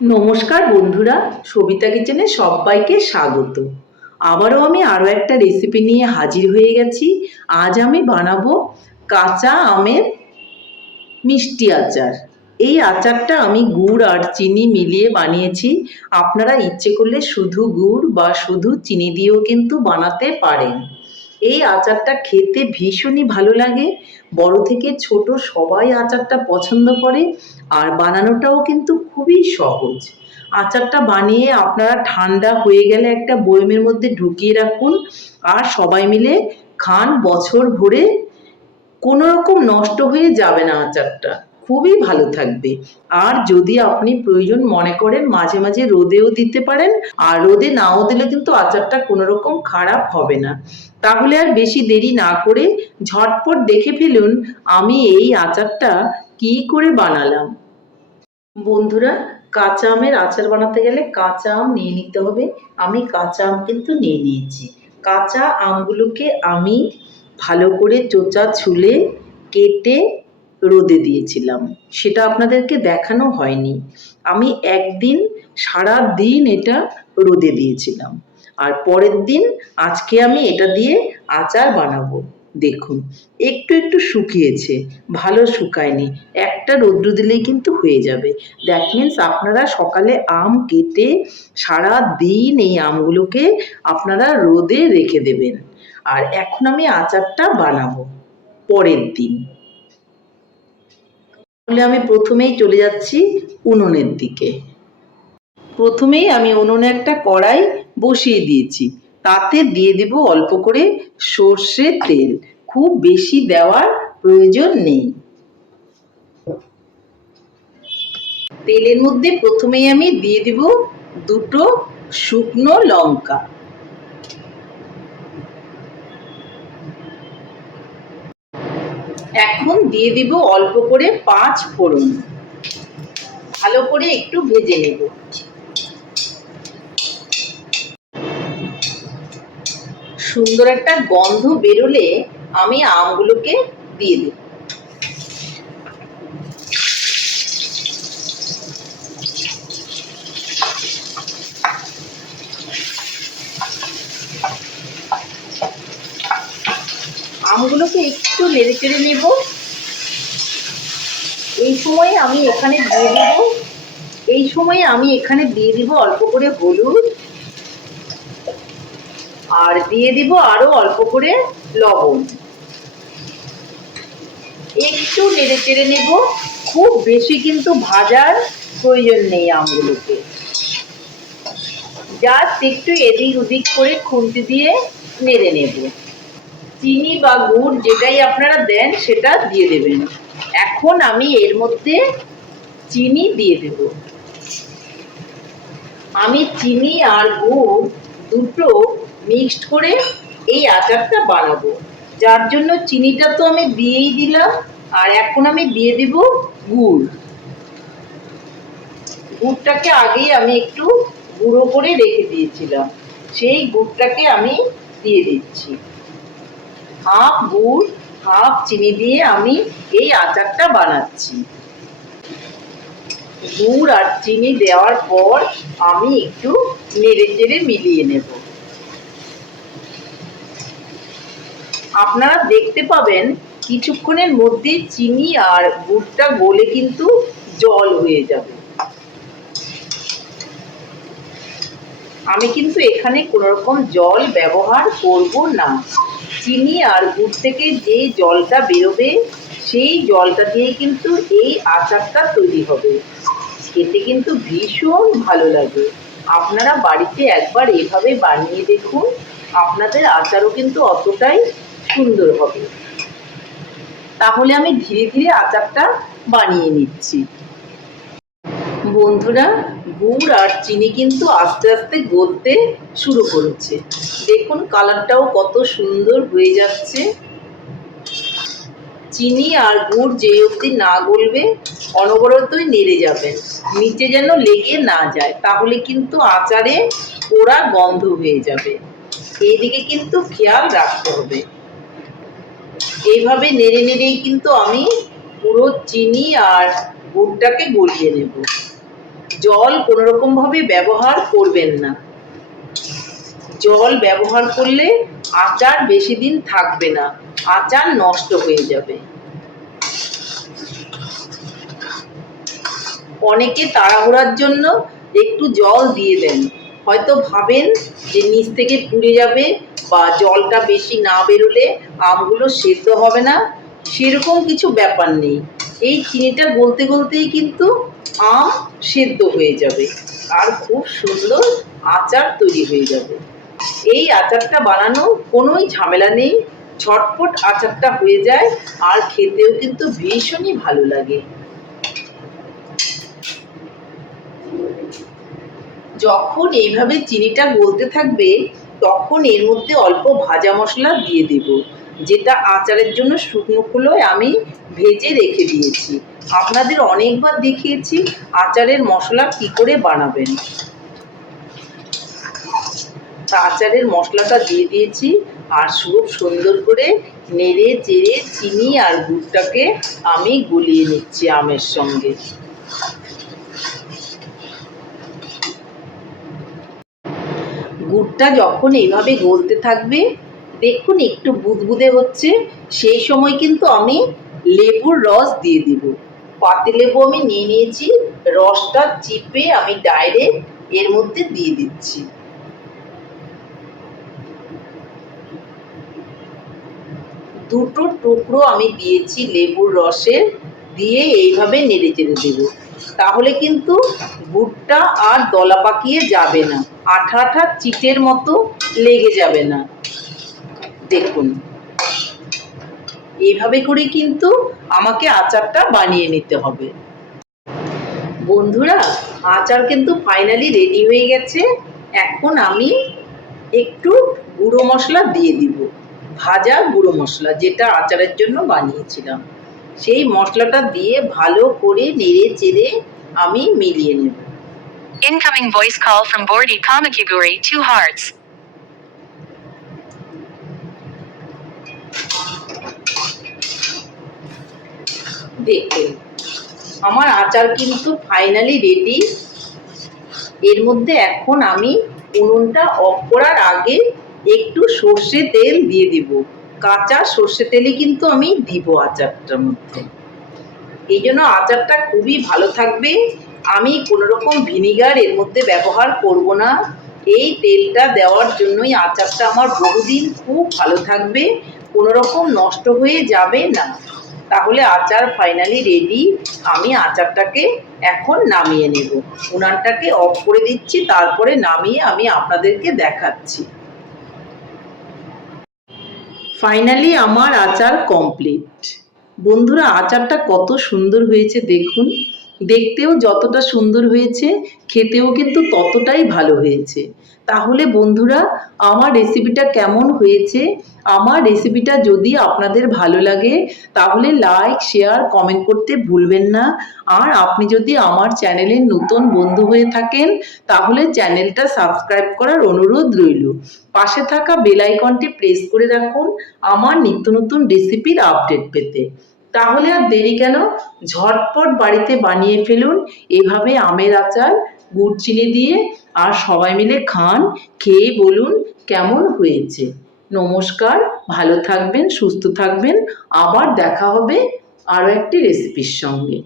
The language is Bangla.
নমস্কার বন্ধুরা, সবিতা কিচেনে সবাইকে স্বাগত। আবারও আমি আরও একটা রেসিপি নিয়ে হাজির হয়ে গেছি। আজ আমি বানাবো কাঁচা আমের মিষ্টি আচার। এই আচারটা আমি গুড় আর চিনি মিলিয়ে বানিয়েছি। আপনারা ইচ্ছে করলে শুধু গুড় বা শুধু চিনি দিয়েও কিন্তু বানাতে পারেন। এই আচারটা খেতে ভীষণই ভালো লাগে। বড় থেকে ছোট সবাই আচারটা পছন্দ করে, আর বানানোটাও কিন্তু খুবই সহজ। আচারটা বানিয়ে আপনারা ঠান্ডা হয়ে গেলে একটা বয়মের মধ্যে ঢুকিয়ে রাখুন, আর সবাই মিলে খান বছর ভরে। কোনো রকম নষ্ট হয়ে যাবে না আচারটা, খুবই ভালো থাকবে। আর যদি আপনি প্রয়োজন মনে করেন মাঝে মাঝে রোদেও দিতে পারেন, আর রোদে নাও দিলে কিন্তু আচারটা কোনো রকম খারাপ হবে না। তাহলে আর বেশি দেরি না করে ঝটপট দেখে ফেলুন আমি এই আচারটা কি করে বানালাম। বন্ধুরা, কাঁচা আমের আচার বানাতে গেলে কাঁচা আম নিয়ে নিতে হবে। আমি কাঁচা আম কিন্তু নিয়ে নিয়েছি। কাঁচা আমগুলোকে আমি ভালো করে চোচা ছুলে কেটে রোদে দিয়েছিলাম, সেটা আপনাদেরকে দেখানো হয়নি। আমি একদিন সারা দিন এটা রোদে দিয়েছিলাম, আর পরের দিন আজকে আমি এটা দিয়ে আচার বানাবো। দেখুন, একটু একটু শুকিয়েছে, ভালো শুকায়নি। একটা রৌদ্র দিলেই কিন্তু হয়ে যাবে। দ্যাট মিন্স আপনারা সকালে আম কেটে সারা দিন এই আমগুলোকে আপনারা রোদে রেখে দেবেন। আর এখন আমি আচারটা বানাবো পরের দিন। তাহলে আমি প্রথমেই চলে যাচ্ছি উনুনের দিকে। প্রথমেই আমি উনুনে একটা কড়াই বসিয়ে দিয়েছি। তাতে দিয়ে দেব অল্প করে সর্ষের তেল। খুব বেশি দেওয়ার প্রয়োজন নেই। তেলের মধ্যে প্রথমেই আমি দিয়ে দিব দুটো শুকনো লঙ্কা। এখন দিয়ে দিব অল্প করে 5 ফোড়ন। ভালো করে একটু ভেজে নেব। সুন্দর একটা গন্ধ বেরোলে আমি আমগুলোকে দিয়ে দেব। আমগুলোকে একটু নেড়ে চেড়ে নেব। এই সময় আমি এখানে দিয়ে দিব অল্প করে হলুদ, আর দিয়ে দিব আরো অল্প করে লবণ। একটু নেড়ে চেড়ে নেব। খুব বেশি কিন্তু ভাজার প্রয়োজন নেই আমগুলোকে। জাস্ট একটু এদিক ওদিক করে খুন্তি দিয়ে নেড়ে নেব। চিনি বা গুড় যেটাই আপনারা দেন সেটা দিয়ে দেবেন। এখন আমি এর মধ্যে চিনি দিয়ে দেব। আমি চিনি আর গুড় দুটো মিক্সড করে এই আচারটা বানাবো, যার জন্য চিনিটা তো আমি দিয়েই দিলাম। আর এখন আমি দিয়ে দেব গুড়। গুড়টাকে আগেই আমি একটু গুঁড়ো করে রেখে দিয়েছিলাম, সেই গুড়টাকে আমি দিয়ে দিচ্ছি। হাফ গুড় হাফ চিনি দিয়ে আমি এই আচারটা বানাচ্ছি। গুড় আর চিনি দেওয়ার পর আমি একটু নেড়ে চেড়ে মিলিয়ে নেব। আপনারা দেখতে পাবেন কিছুক্ষণের মধ্যে চিনি আর গুড়টা গলে কিন্তু জল হয়ে যাবে। আমি কিন্তু এখানে কোনো রকম জল ব্যবহার করব না। চিনি আর গুড় থেকে যে জলটা বেরোবে সেই জলটা দিয়ে কিন্তু এই আচারটা তৈরি হবে। খেতে কিন্তু ভীষণ ভালো লাগে। আপনারা বাড়িতে একবার এভাবে বানিয়ে দেখুন, আপনাদের আচারও কিন্তু অতটাই সুন্দর হবে। তাহলে আমি ধীরে ধীরে আচারটা বানিয়ে নিচ্ছি। বন্ধুরা, গুড় আর চিনি কিন্তু আস্তে আস্তে গলতে শুরু করেছে। দেখুন কালারটাও কত সুন্দর হয়ে যাচ্ছে। চিনি আর গুড় যে অবধি না গলবে অনবরতই নেড়ে যাবেন, নিচে যেন লেগে না যায়, তাহলে কিন্তু আচারে পোড়া গন্ধ হয়ে যাবে। এইদিকে কিন্তু খেয়াল রাখতে হবে। এইভাবে নেড়ে নেড়েই কিন্তু আমি পুরো চিনি আর গুড়টাকে গলিয়ে নেব। জল কোনো রকমভাবে ব্যবহার করবেন না। জল ব্যবহার করলে আচার বেশি দিন থাকবে না, আচার নষ্ট হয়ে যাবে। অনেকে তাড়াহুড়ার জন্য একটু জল দিয়ে দেন, হয়তো ভাবেন যে নিচ থেকে পুড়ে যাবে বা জলটা বেশি না বেরোলে আমগুলো সেদ্ধ হবে না। সেরকম কিছু ব্যাপার নেই, এই চিনিটা গলতে গলতেই কিন্তু আম সেদ্ধ হয়ে যাবে আর খুব সুন্দর আচার তৈরি হয়ে যাবে। এই আচারটা বানানো কোনোই ঝামেলা নেই, ঝটপট আচারটা হয়ে যায় আর খেতেও কিন্তু ভীষণই ভালো লাগে। যখন এইভাবে চিনিটা গলতে থাকবে তখন এর মধ্যে অল্প ভাজা মশলা দিয়ে দেব, যেটা আচারের জন্য শুকনো খোলায় আমি ভেজে রেখে দিয়েছি। আপনাদের অনেকবার দেখিয়েছি আচারের মশলা কি করে বানাবেন। আচারের মশলাটা দিয়ে দিয়েছি আর খুব সুন্দর করে নেড়ে চেড়ে চিনি আর গুড়টাকে আমি গলিয়ে নিচ্ছি আমের সঙ্গে। গুড়টা যখন এইভাবে গলতে থাকবে, দেখুন একটু বুদবুদে হচ্ছে, সেই সময় কিন্তু আমি লেবুর রস দিয়ে দিব। পাতিলেবু আমি নিয়ে নিয়েছি, রসটা চিপে আমি ডাইরেক্ট এর মধ্যে দিয়ে দিচ্ছি। দুটো টুকরো আমি দিয়েছি লেবুর রসের, দিয়ে এইভাবে নেড়ে চেড়ে দেবো। তাহলে কিন্তু গুড়টা আর দলা পাকিয়ে যাবে না, আঠা আঠা চিটের মতো লেগে যাবে না। দেখুন এইভাবে করে কিন্তু আমাকে আচারটা বানিয়ে নিতে হবে। বন্ধুরা, আচার কিন্তু ফাইনালি রেডি হয়ে গেছে। এখন আমি একটু গুঁড়ো মশলা দিয়ে দিব, ভাজা গুঁড়ো মশলা, যেটা আচারের জন্য বানিয়েছিলাম। সেই মশলাটা দিয়ে ভালো করে নেড়ে চেড়ে আমি মিলিয়ে নেব। Incoming voice call from Bordy Kamakiguri, 2 hearts. দেখুন আমার আচার কিন্তু ফাইনালি রেডি। এর মধ্যে এখন আমি উনুনটা অফ করার আগে একটু সর্ষে তেল দিয়ে দিব। কাঁচা সর্ষে তেলই কিন্তু আমি দিব আচারটার মধ্যে, এই জন্য আচারটা খুবই ভালো থাকবে। আমি কোনো রকম ভিনিগার এর মধ্যে ব্যবহার করব না। এই তেলটা দেওয়ার জন্যই আচারটা আমার বহুদিন খুব ভালো থাকবে, কোনো রকম নষ্ট হয়ে যাবে না। তাহলে আচার ফাইনালি রেডি। আমি আচারটাকে এখন নামিয়ে নেব, উনানটাকে অফ করে দিচ্ছি, তারপরে নামিয়ে আমি আপনাদেরকে দেখাচ্ছি। ফাইনালি আমার আচার কমপ্লিট। বন্ধুরা, আচারটা কত সুন্দর হয়েছে দেখুন, দেখতেও যতটা সুন্দর হয়েছে খেতেও কিন্তু ততটাই ভালো হয়েছে। তাহলে বন্ধুরা, আমার রেসিপিটা কেমন হয়েছে? আমার রেসিপিটা যদি আপনাদের ভালো লাগে তাহলে লাইক, শেয়ার, কমেন্ট করতে ভুলবেন না। আর আপনি যদি আমার চ্যানেলের নতুন বন্ধু হয়ে থাকেন তাহলে চ্যানেলটা সাবস্ক্রাইব করার অনুরোধ রইল। পাশে থাকা বেল আইকনটি প্রেস করে রাখুন আমার নিত্য নতুন রেসিপির আপডেট পেতে। তাহলে আর দেরি কেন, ঝটপট বাড়িতে বানিয়ে ফেলুন এভাবে আমের আচার গুড় চিনি দিয়ে, আর সবাই মিলে খান, খেয়ে বলুন কেমন হয়েছে। নমস্কার, ভালো থাকবেন, সুস্থ থাকবেন, আবার দেখা হবে আরও একটি রেসিপির সঙ্গে।